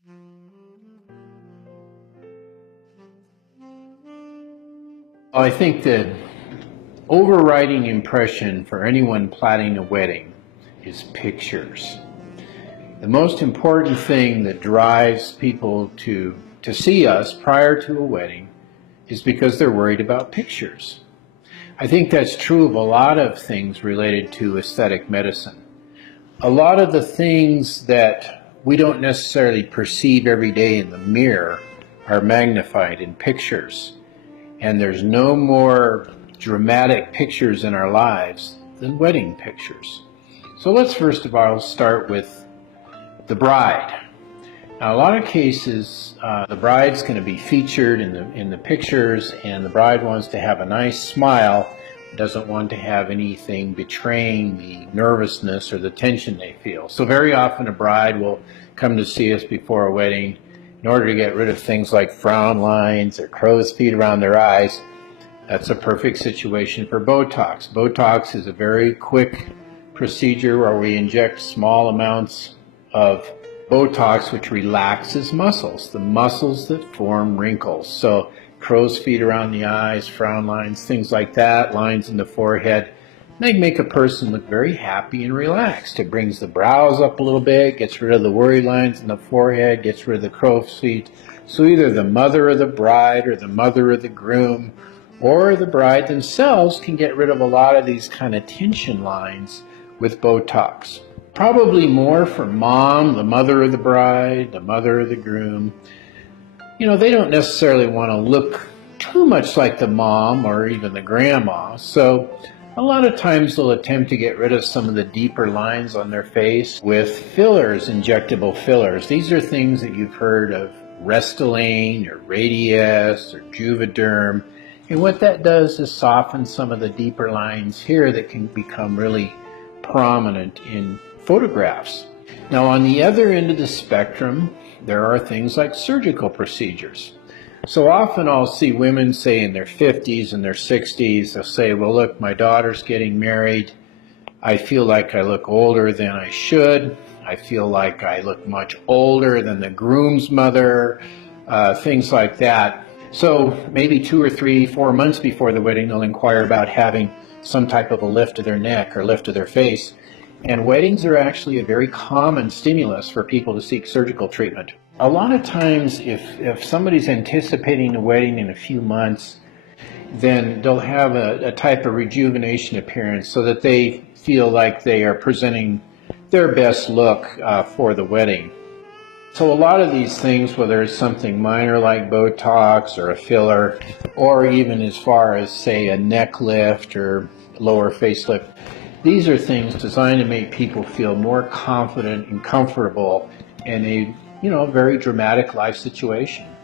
I think the overriding impression for anyone planning a wedding is pictures. The most important thing that drives people to see us prior to a wedding is because they're worried about pictures. I think that's true of a lot of things related to aesthetic medicine. A lot of the things that we don't necessarily perceive every day in the mirror are magnified in pictures. And there's no more dramatic pictures in our lives than wedding pictures. So let's first of all start with the bride. Now, a lot of cases, the bride's going to be featured in the pictures, and the bride wants to have a nice smile, doesn't want to have anything betraying the nervousness or the tension they feel. So very often a bride will come to see us before a wedding in order to get rid of things like frown lines or crow's feet around their eyes. That's a perfect situation for Botox. Botox is a very quick procedure where we inject small amounts of Botox, which relaxes muscles, the muscles that form wrinkles. So crow's feet around the eyes, frown lines, things like that, lines in the forehead. They make a person look very happy and relaxed. It brings the brows up a little bit, gets rid of the worry lines in the forehead, gets rid of the crow's feet. So either the mother of the bride or the mother of the groom or the bride themselves can get rid of a lot of these kind of tension lines with Botox. Probably more for mom, the mother of the bride, the mother of the groom. You know, they don't necessarily want to look too much like the mom or even the grandma. So a lot of times they'll attempt to get rid of some of the deeper lines on their face with fillers, injectable fillers. These are things that you've heard of, Restylane or Radiesse or Juvederm. And what that does is soften some of the deeper lines here that can become really prominent in photographs. Now, on the other end of the spectrum, there are things like surgical procedures. So often I'll see women, say in their 50s and their 60s, they'll say, well, look, my daughter's getting married. I feel like I look older than I should. I feel like I look much older than the groom's mother, things like that. So maybe 2 or 3, 4 months before the wedding, they'll inquire about having some type of a lift of their neck or lift of their face. And weddings are actually a very common stimulus for people to seek surgical treatment. A lot of times, if somebody's anticipating a wedding in a few months, then they'll have a type of rejuvenation appearance so that they feel like they are presenting their best look for the wedding. So a lot of these things, whether it's something minor like Botox or a filler, or even as far as, say, a neck lift or lower facelift, these are things designed to make people feel more confident and comfortable in a very dramatic life situation.